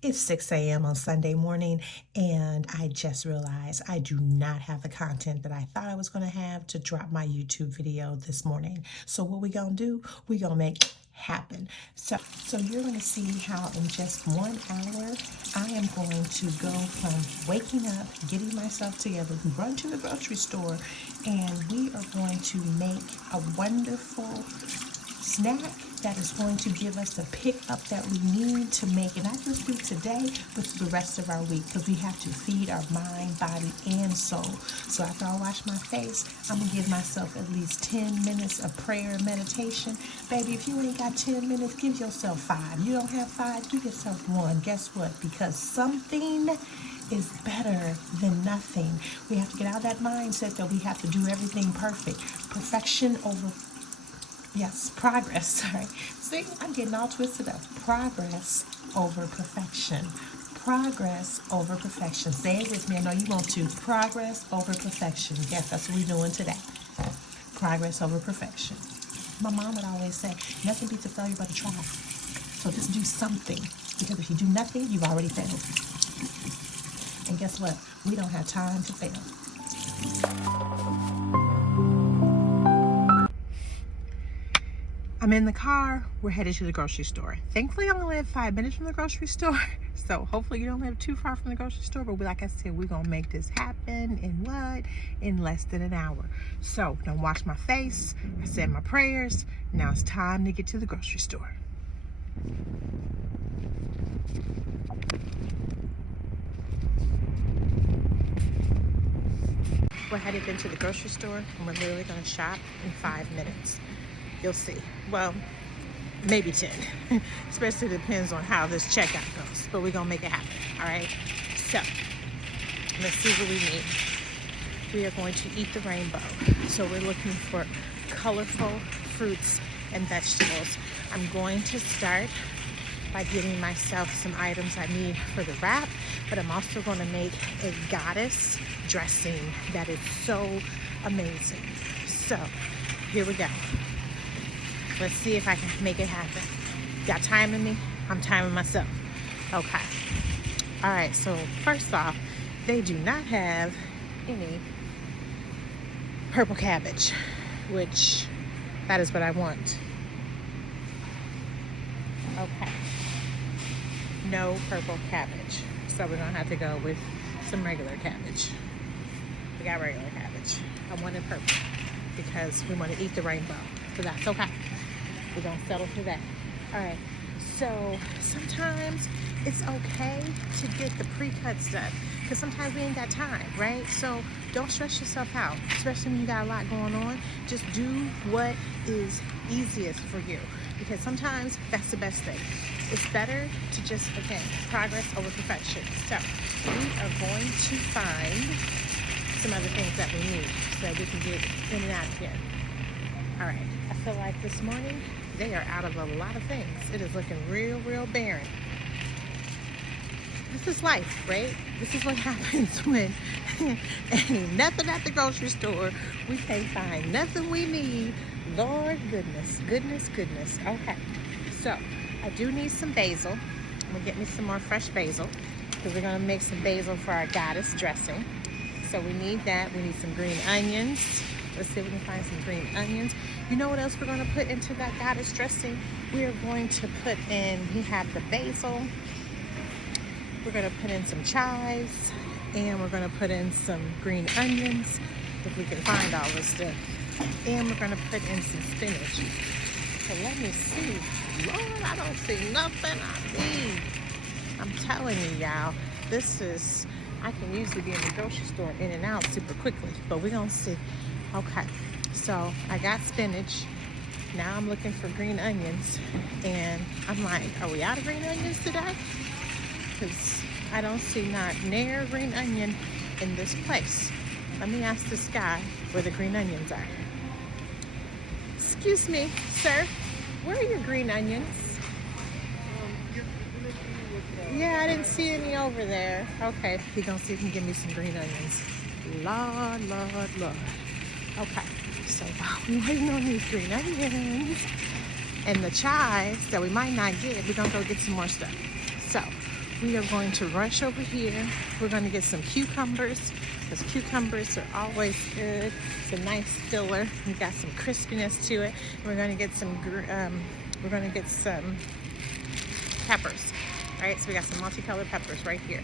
It's 6 a.m. on Sunday morning, and I just realized I do not have the content that I thought I was going to have to drop my YouTube video this morning. So what we going to do? We going to make happen. So you're going to see how in just 1 hour, I am going to go from waking up, getting myself together, run to the grocery store, and we are going to make a wonderful snack that is going to give us the pick up that we need to make it not just through today, but through the rest of our week, because we have to feed our mind, body, and soul. So after I wash my face, I'm going to give myself at least 10 minutes of prayer and meditation. Baby, if you ain't got 10 minutes, give yourself 5. You don't have 5, give yourself 1. Guess what? Because something is better than nothing. We have to get out of that mindset that we have to do everything perfect. Perfection over progress. Sorry. See, I'm getting all twisted up. Progress over perfection. Progress over perfection. Say it with me. I know you want to. Progress over perfection. Yes, that's what we're doing today. Progress over perfection. My mom would always say, nothing beats a failure but a try. So just do something. Because if you do nothing, you've already failed. And guess what? We don't have time to fail. I'm in the car. We're headed to the grocery store. Thankfully, I only live 5 minutes from the grocery store. So hopefully you don't live too far from the grocery store. But like I said, we're going to make this happen in what? In less than an hour. So don't wash my face. I said my prayers. Now it's time to get to the grocery store. We're headed into the grocery store and we're literally going to shop in 5 minutes. You'll see. Well, maybe 10. Especially depends on how this checkout goes. But we're going to make it happen. All right? So, let's see what we need. We are going to eat the rainbow. So we're looking for colorful fruits and vegetables. I'm going to start by getting myself some items I need for the wrap. But I'm also going to make a goddess dressing that is so amazing. So, here we go. Let's see if I can make it happen. Got timing me? I'm timing myself. Okay. All right, so first off, they do not have any purple cabbage, which that is what I want. Okay. No purple cabbage. So we're gonna have to go with some regular cabbage. We got regular cabbage. I wanted purple because we want to eat the rainbow. So that's okay. We're gonna settle for that. All right. So sometimes it's okay to get the pre-cut stuff because sometimes we ain't got time, right? So don't stress yourself out, especially when you got a lot going on. Just do what is easiest for you because sometimes that's the best thing. It's better to just, again, progress over perfection. So we are going to find some other things that we need so that we can get in and out of here. All right. I feel like this morning they are out of a lot of things. It is looking real, real barren. This is life, right? This is what happens when ain't nothing at the grocery store. We can't find nothing we need. Lord goodness, goodness, goodness. Okay, so I do need some basil. I'm gonna get me some more fresh basil because we're gonna make some basil for our goddess dressing. So we need that. We need some green onions. Let's see if we can find some green onions. You know what else we're going to put into that goddess dressing? We are going to put in, we have the basil. We're going to put in some chives. And we're going to put in some green onions, if we can find all this stuff. And we're going to put in some spinach. So let me see. Lord, I don't see nothing I need. I'm telling you, y'all, this is, I can usually be in the grocery store in and out super quickly. But we're going to see. Okay, so I got spinach. Now I'm looking for green onions. And I'm like, are we out of green onions today? Because I don't see not near green onion in this place. Let me ask this guy where the green onions are. Excuse me, sir. Where are your green onions? Yeah, I didn't see any over there. Okay, we're gonna see if he can give me some green onions. Lord, Lord, Lord. Okay, so while we're waiting on these green onions and the chives that we might not get, we're gonna go get some more stuff. So we are going to rush over here. We're going to get some cucumbers, because cucumbers are always good. It's a nice filler. You got some crispiness to it. We're going to get some peppers. All right, so we got some multicolored peppers right here.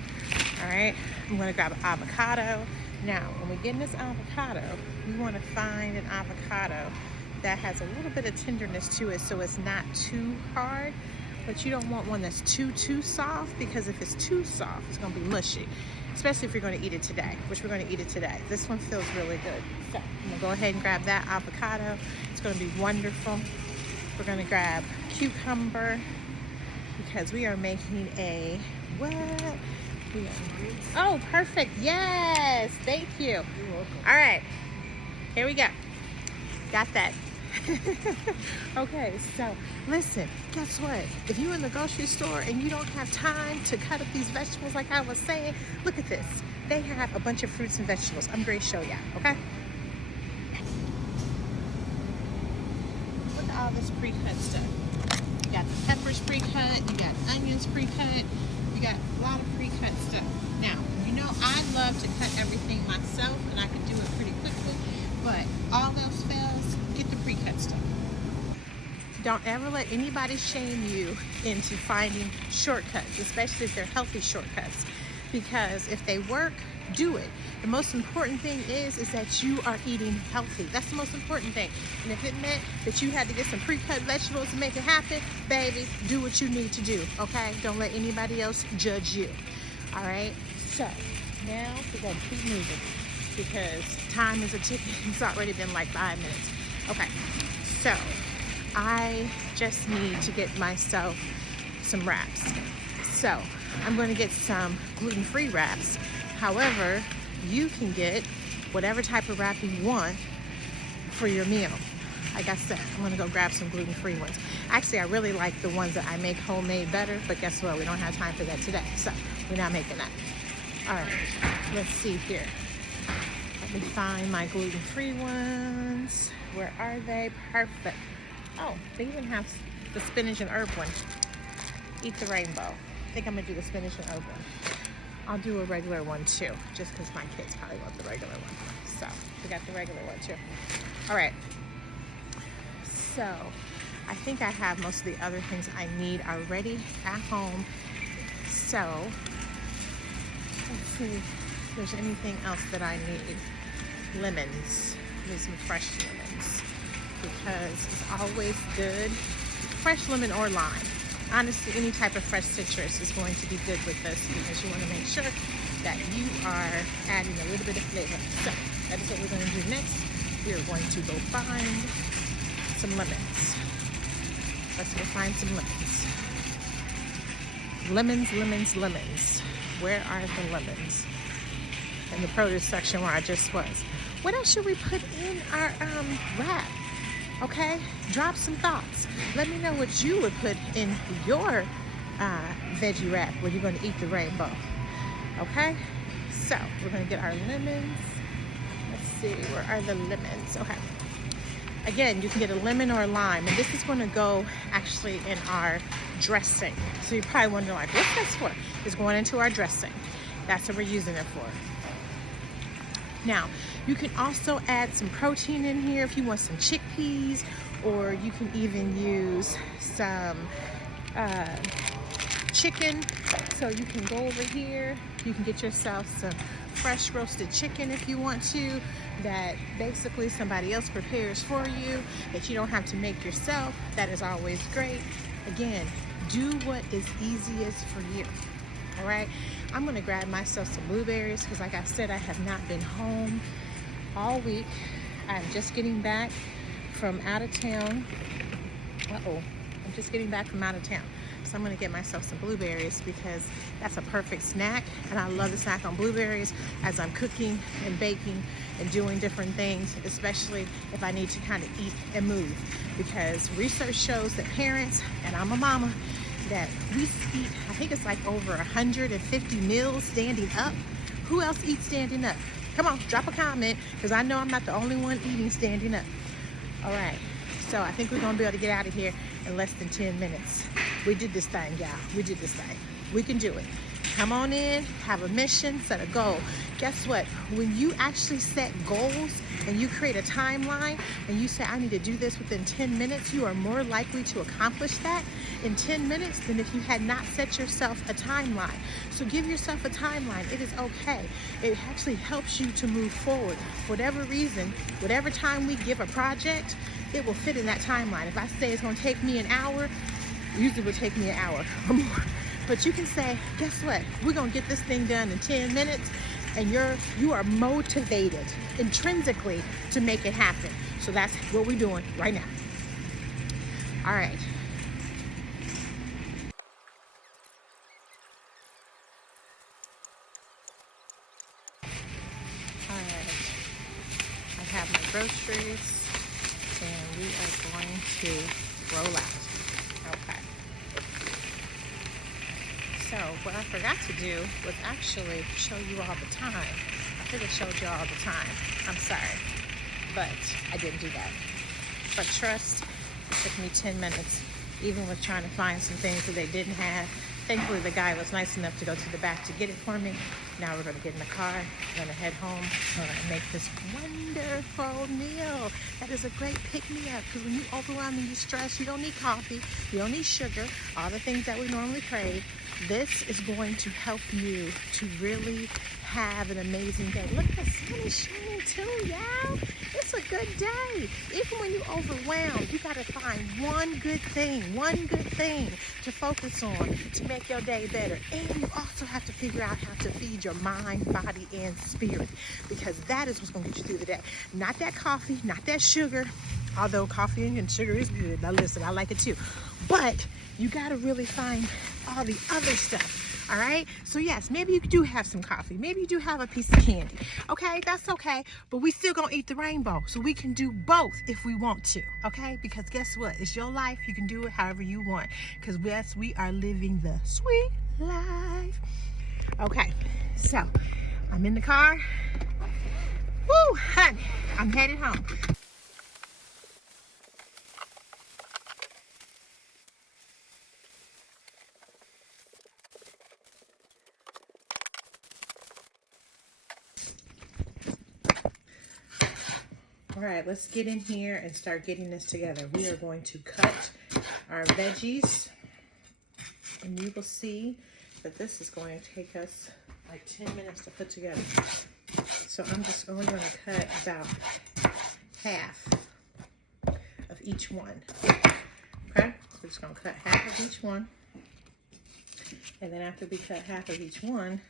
All right, I'm going to grab an avocado. Now, when we get in this avocado, we want to find an avocado that has a little bit of tenderness to it, so it's not too hard, but you don't want one that's too soft, because if it's too soft, it's going to be mushy, especially if you're going to eat it today, which we're going to eat it today. This one feels really good. So I'm going to go ahead and grab that avocado. It's going to be wonderful. We're going to grab cucumber, because we are making a what? Oh, perfect. Yes, thank you. You're welcome. All right, here we go. Got that. Okay, so listen, guess what? If you're in the grocery store and you don't have time to cut up these vegetables like I was saying, look at this. They have a bunch of fruits and vegetables. I'm going to show you, okay? Look at all this pre-cut stuff. You got the peppers pre-cut, you got onions pre-cut, you got a lot of pre-cut stuff. Now, you know I love to cut everything myself, and I can do it pretty quickly, but all else fails, get the pre-cut stuff. Don't ever let anybody shame you into finding shortcuts, especially if they're healthy shortcuts, because if they work, do it. The most important thing is that you are eating healthy. That's the most important thing. And if it meant that you had to get some pre-cut vegetables to make it happen, baby, do what you need to do, okay? Don't let anybody else judge you. All right? So now we're going to keep moving, because time is a ticking. It's already been like 5 minutes. Okay, so I just need to get myself some wraps. So I'm going to get some gluten-free wraps. However, you can get whatever type of wrap you want for your meal. Like I said, I'm going to go grab some gluten-free ones. Actually, I really like the ones that I make homemade better, but guess what? We don't have time for that today, so we're not making that. All right, let's see here. Let me find my gluten-free ones. Where are they? Perfect. Oh, they even have the spinach and herb one. Eat the rainbow. I think I'm gonna do the spinach and herb one. I'll do a regular one too, just because my kids probably want the regular one. So we got the regular one too. All right. So I think I have most of the other things I need already at home. So let's see if there's anything else that I need. Lemons. Need some fresh lemons, because it's always good. Fresh lemon or lime. Honestly, any type of fresh citrus is going to be good with this, because you want to make sure that you are adding a little bit of flavor. So that is what we're going to do next. We are going to go find some lemons. Let's go find some lemons. Lemons, lemons, lemons. Where are the lemons? In the produce section where I just was. What else should we put in our wrap? Okay, drop some thoughts. Let me know what you would put in your veggie wrap when you're going to eat the rainbow. Okay, so we're going to get our lemons. Let's see, where are the lemons? Okay, again, you can get a lemon or a lime, and this is going to go actually in our dressing. So you're probably wondering, like, what's this for? It's going into our dressing. That's what we're using it for. Now, you can also add some protein in here if you want some chickpeas, or you can even use some chicken. So you can go over here, you can get yourself some fresh roasted chicken if you want to, that basically somebody else prepares for you, that you don't have to make yourself. That is always great. Again, do what is easiest for you. All right, I'm going to grab myself some blueberries, because like I said, I have not been home all week. I'm just getting back from out of town. I'm just getting back from out of town. So I'm going to get myself some blueberries, because that's a perfect snack, and I love to snack on blueberries as I'm cooking and baking and doing different things, especially if I need to kind of eat and move, because research shows that parents, and I'm a mama, that we eat, I think it's like over 150 meals standing up. Who else eats standing up? Come on, drop a comment, because I know I'm not the only one eating standing up. All right, so I think we're gonna be able to get out of here in less than 10 minutes. We did this thing, y'all. We did this thing. We can do it. Come on in, have a mission, set a goal. Guess what? When you actually set goals and you create a timeline and you say, I need to do this within 10 minutes, you are more likely to accomplish that in 10 minutes than if you had not set yourself a timeline. So give yourself a timeline. It is okay. It actually helps you to move forward. For whatever reason, whatever time we give a project, it will fit in that timeline. If I say it's going to take me an hour, usually it will take me an hour or more. But you can say, guess what? We're going to get this thing done in 10 minutes, and you are motivated intrinsically to make it happen. So that's what we're doing right now. All right. All right. I have my groceries, and we are going to roll out. Okay. So what I forgot to do was actually show you all the time. I could have showed you all the time. I'm sorry, but I didn't do that. But trust, it took me 10 minutes, even with trying to find some things that they didn't have. Thankfully, the guy was nice enough to go to the back to get it for me. Now we're going to get in the car, we're going to head home, we're going to make this wonderful meal. That is a great pick-me-up, because when you're overwhelmed and you're stressed, you don't need coffee, you don't need sugar, all the things that we normally crave. This is going to help you to really have an amazing day. Look, the sun is shining too, y'all. It's a good day. Even when you're overwhelmed, you got to find one good thing to focus on to make your day better. And you also have to figure out how to feed your mind, body, and spirit, because that is what's going to get you through the day. Not that coffee, not that sugar, although coffee and sugar is good. Now listen, I like it too. But you got to really find all the other stuff. All right, so yes, maybe you do have some coffee, maybe you do have a piece of candy. Okay, that's okay, but we still gonna eat the rainbow, so we can do both if we want to. Okay, because guess what, it's your life. You can do it however you want, because yes, we are living the sweet life. Okay, so I'm in the car. Woo, honey, I'm headed home. All right, let's get in here and start getting this together. We are going to cut our veggies, and you will see that this is going to take us like 10 minutes to put together. So I'm just only going to cut about half of each one. Okay, we're just going to cut half of each one. And then after we cut half of each one,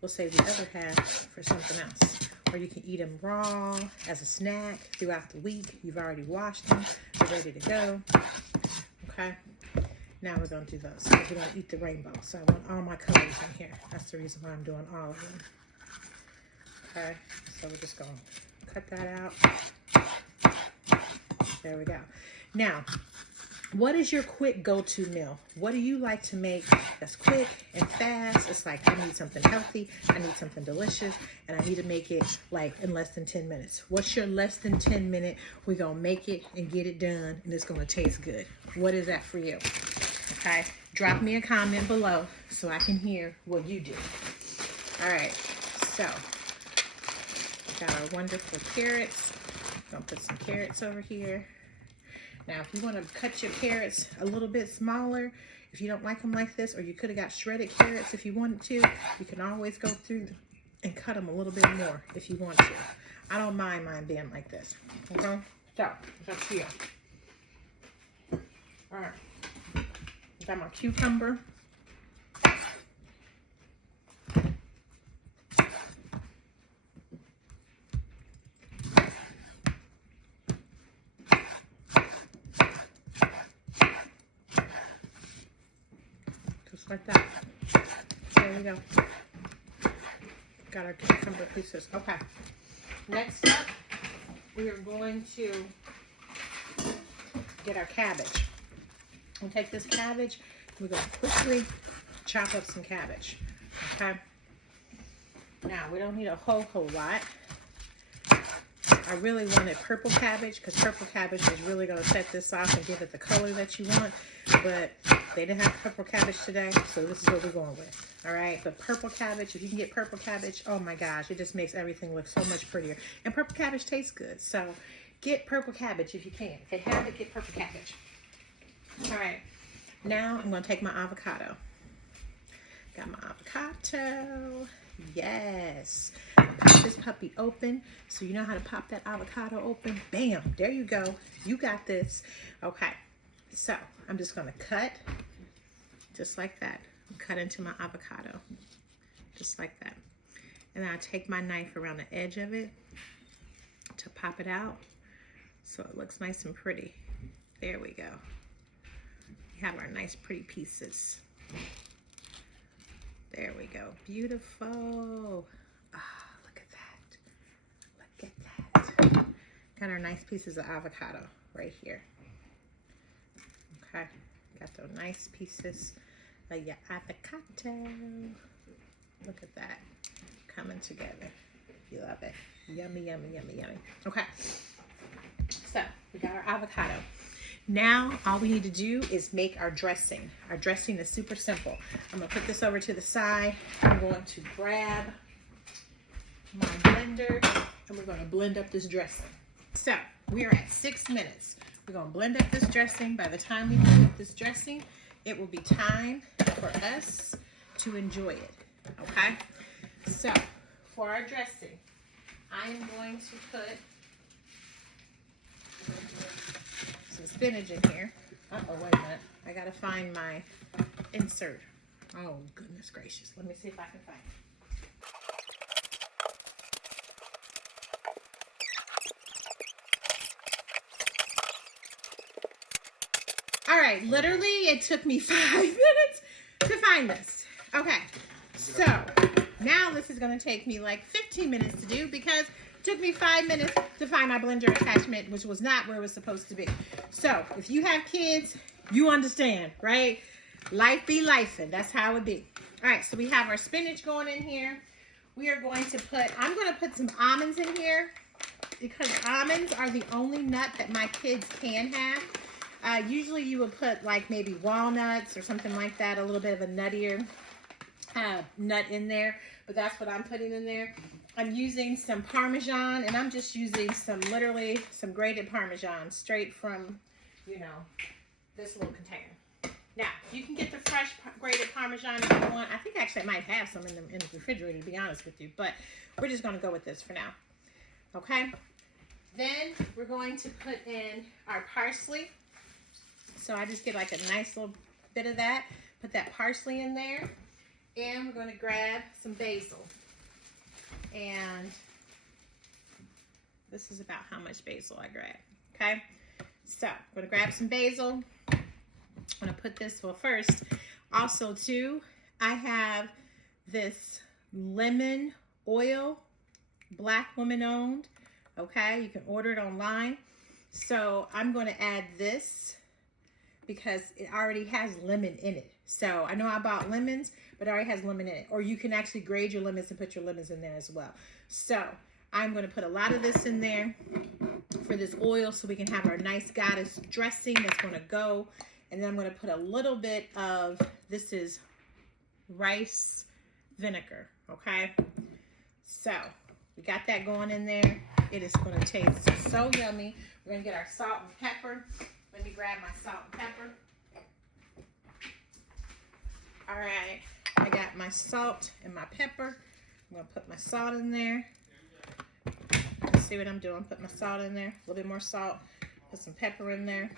we'll save the other half for something else. Or you can eat them raw as a snack throughout the week. You've already washed them, they're ready to go. Okay, now we're going to do those. We're going to eat the rainbow. So I want all my colors in here. That's the reason why I'm doing all of them. Okay, so we're just going to cut that out. There we go. Now, what is your quick go-to meal? What do you like to make that's quick and fast? It's like, I need something healthy, I need something delicious, and I need to make it like in less than 10 minutes. What's your less than 10 minute? We're gonna make it and get it done, and it's gonna taste good. What is that for you? Okay, drop me a comment below so I can hear what you do. All right, so got our wonderful carrots. Gonna put some carrots over here. Now, if you want to cut your carrots a little bit smaller, if you don't like them like this, or you could have got shredded carrots if you wanted to, you can always go through and cut them a little bit more if you want to. I don't mind mine being like this. Okay? So, it's up here. All right. Got my cucumber. Like that. There we go. Got our cucumber pieces. Okay. Next up, we are going to get our cabbage. We'll take this cabbage. We're going to quickly chop up some cabbage. Okay. Now, we don't need a whole lot. I really wanted purple cabbage, because purple cabbage is really going to set this off and give it the color that you want. but they didn't have purple cabbage today, so this is what we're going with. All right, but purple cabbage, if you can get purple cabbage, oh my gosh, it just makes everything look so much prettier. And purple cabbage tastes good, so get purple cabbage if you can. If they have it, get purple cabbage. All right, now I'm going to take my avocado. Got my avocado. Yes. Pop this puppy open. So you know how to pop that avocado open. Bam. There you go. You got this. Okay. So I'm just going to cut just like that. Cut into my avocado. Just like that. And then I take my knife around the edge of it to pop it out so it looks nice and pretty. There we go. We have our nice pretty pieces. There we go. Beautiful. Ah, look at that. Look at that. Got our nice pieces of avocado right here. Okay. Got those nice pieces of your avocado. Look at that. Coming together. You love it. Yummy, yummy, yummy, yummy. Okay. So, we got our avocado. Now, all we need to do is make our dressing. Our dressing is super simple. I'm going to put this over to the side. I'm going to grab my blender, and we're going to blend up this dressing. So, we are at 6 minutes. We're going to blend up this dressing. By the time we blend up this dressing, it will be time for us to enjoy it. Okay? So, for our dressing, I am going to put some spinach in here. Uh-oh, wait a minute. I gotta find my insert. Oh, goodness gracious. Let me see if I can find it. All right, literally it took me 5 minutes to find this. Okay, so now this is gonna take me like 15 minutes to do because took me 5 minutes to find my blender attachment, which was not where it was supposed to be. So, if you have kids, you understand, right? Life be lifing. That's how it be. All right, so we have our spinach going in here. We are going to put, I'm going to put some almonds in here because almonds are the only nut that my kids can have. Usually you would put like maybe walnuts or something like that, a little bit of a nuttier nut in there, but that's what I'm putting in there. I'm using some Parmesan, and I'm just using literally some grated Parmesan straight from, you know, this little container. Now, you can get the fresh grated Parmesan if you want. I think actually I might have some in the refrigerator, to be honest with you, but we're just going to go with this for now. Okay? Then we're going to put in our parsley. So I just get like a nice little bit of that. Put that parsley in there. And we're going to grab some basil. And this is about how much basil I grab. Okay, so I'm going to grab some basil. I'm going to put this, well, first, also too, I have this lemon oil, Black woman owned. Okay, you can order it online. So I'm going to add this because it already has lemon in it. So I know I bought lemons, but it already has lemon in it. Or you can actually grade your lemons and put your lemons in there as well. So I'm going to put a lot of this in there for this oil so we can have our nice goddess dressing that's going to go. And then I'm going to put a little bit of, this is rice vinegar, okay? So we got that going in there. It is going to taste so yummy. We're going to get our salt and pepper. Let me grab my salt and pepper. All right, I got my salt and my pepper. I'm gonna put my salt in there. Let's see what I'm doing. Put my salt in there, a little bit more salt. Put some pepper in there.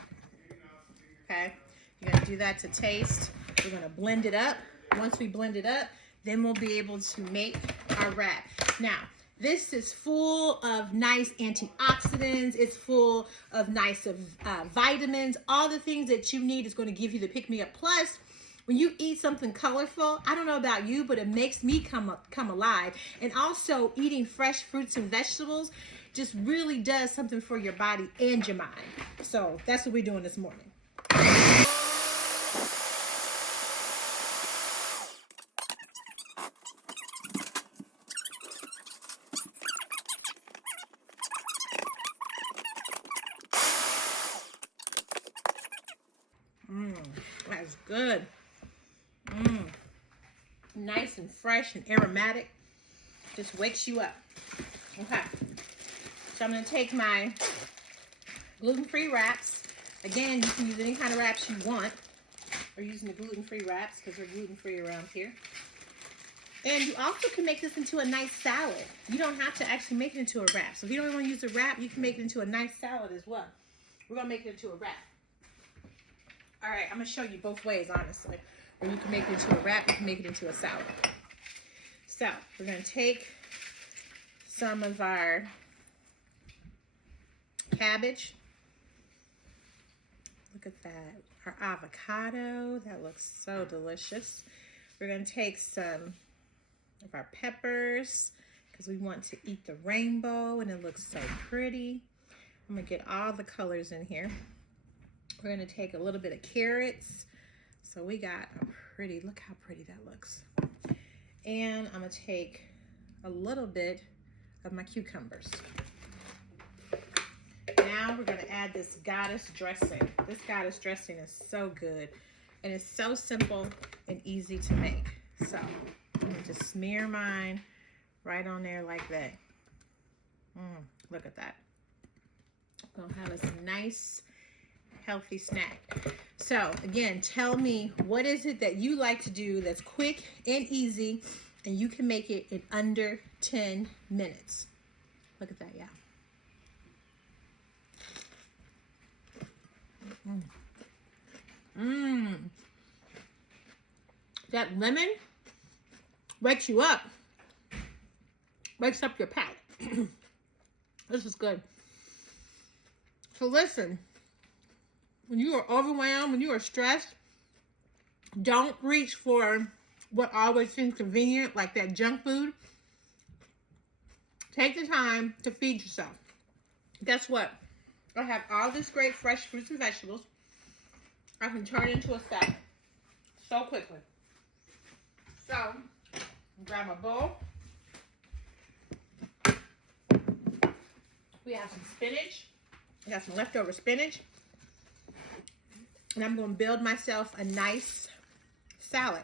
Okay, you're gonna do that to taste. We're gonna blend it up. Once we blend it up, then we'll be able to make our wrap. Now, this is full of nice antioxidants. It's full of nice vitamins. All the things that you need is going to give you the pick-me-up. Plus, when you eat something colorful, I don't know about you, but it makes me come alive. And also, eating fresh fruits and vegetables just really does something for your body and your mind. So that's what we're doing this morning. good. Nice and fresh and aromatic. Just wakes you up. Okay. So I'm going to take my gluten-free wraps. Again, you can use any kind of wraps you want. We're using the gluten-free wraps because we're gluten-free around here. And you also can make this into a nice salad. You don't have to actually make it into a wrap. So if you don't want to use a wrap, you can make it into a nice salad as well. We're going to make it into a wrap. All right, I'm going to show you both ways, honestly. Or you can make it into a wrap, you can make it into a salad. So we're going to take some of our cabbage. Look at that. Our avocado. That looks so delicious. We're going to take some of our peppers because we want to eat the rainbow and it looks so pretty. I'm going to get all the colors in here. We're going to take a little bit of carrots. So we got a pretty, look how pretty that looks. And I'm going to take a little bit of my cucumbers. Now we're going to add this goddess dressing. This goddess dressing is so good. And it's so simple and easy to make. So I'm going to just smear mine right on there like that. Look at that. We're going to have this nice, healthy snack. So again, tell me, what is it that you like to do that's quick and easy and you can make it in under 10 minutes? Look at that, yeah. That lemon wakes you up. Wakes up your palate. This is good. So listen, when you are overwhelmed, when you are stressed, don't reach for what always seems convenient, like that junk food. Take the time to feed yourself. Guess what? I have all this great fresh fruits and vegetables. I can turn into a salad so quickly. So, grab my bowl. We have some spinach. I got some leftover spinach. And I'm going to build myself a nice salad.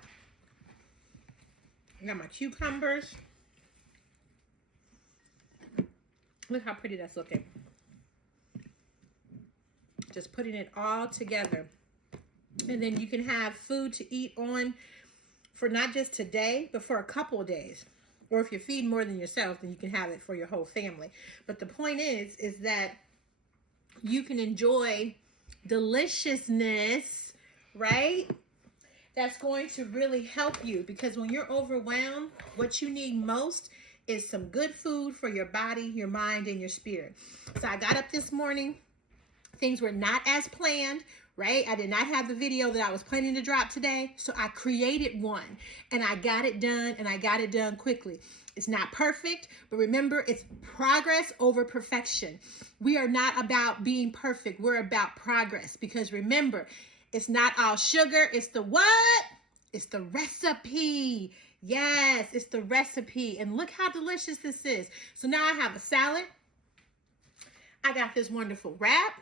I got my cucumbers. Look how pretty that's looking. Just putting it all together. And then you can have food to eat on for not just today, but for a couple of days. Or if you feed more than yourself, then you can have it for your whole family. But the point is that you can enjoy deliciousness, right? That's going to really help you, because when you're overwhelmed, what you need most is some good food for your body, your mind, and your spirit. So I got up this morning. Things were not as planned, right? I did not have the video that I was planning to drop today. So I created one and I got it done, and I got it done quickly. It's not perfect, but remember, it's progress over perfection. We are not about being perfect. We're about progress, because remember, it's not all sugar. It's the what? It's the recipe. Yes, it's the recipe. And look how delicious this is. So now I have a salad. I got this wonderful wrap.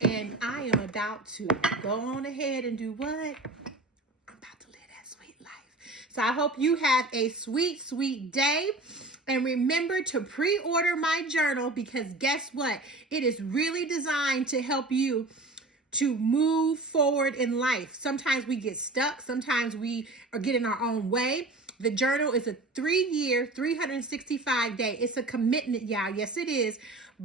And I am about to go on ahead and do what? I'm about to live that sweet life. So I hope you have a sweet, sweet day. And remember to pre-order my journal, because guess what? It is really designed to help you to move forward in life. Sometimes we get stuck. Sometimes we are getting our own way. The journal is a 3-year, 365-day. It's a commitment, y'all. Yes, it is.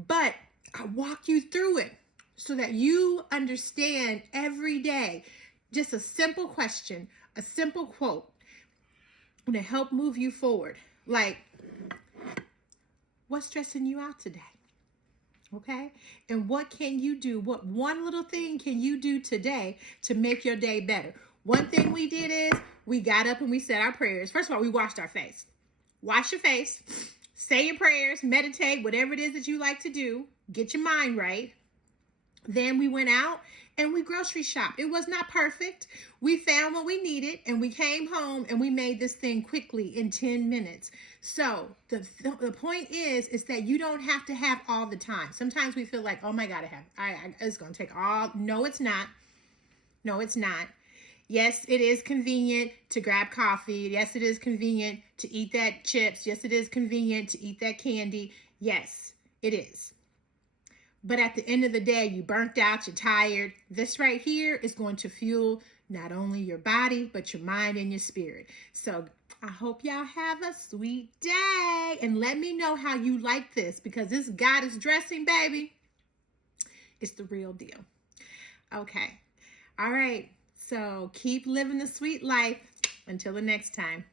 But I walk you through it so that you understand every day just a simple question, a simple quote to help move you forward. Like, what's stressing you out today? Okay? And what can you do? What one little thing can you do today to make your day better? One thing we did is we got up and we said our prayers. First of all, we washed our face. Wash your face. Say your prayers. Meditate. Whatever it is that you like to do. Get your mind right. Then we went out and we grocery shopped. It was not perfect. We found what we needed and we came home and we made this thing quickly in 10 minutes. So the point is that you don't have to have all the time. Sometimes we feel like, oh my God, it's going to take all. No, it's not. No, it's not. Yes, it is convenient to grab coffee. Yes, it is convenient to eat that chips. Yes, it is convenient to eat that candy. Yes, it is. But at the end of the day, you burnt out, you're tired. This right here is going to fuel not only your body, but your mind and your spirit. So I hope y'all have a sweet day. And let me know how you like this, because this goddess dressing, baby, is the real deal. Okay. All right. So keep living the sweet life. Until the next time.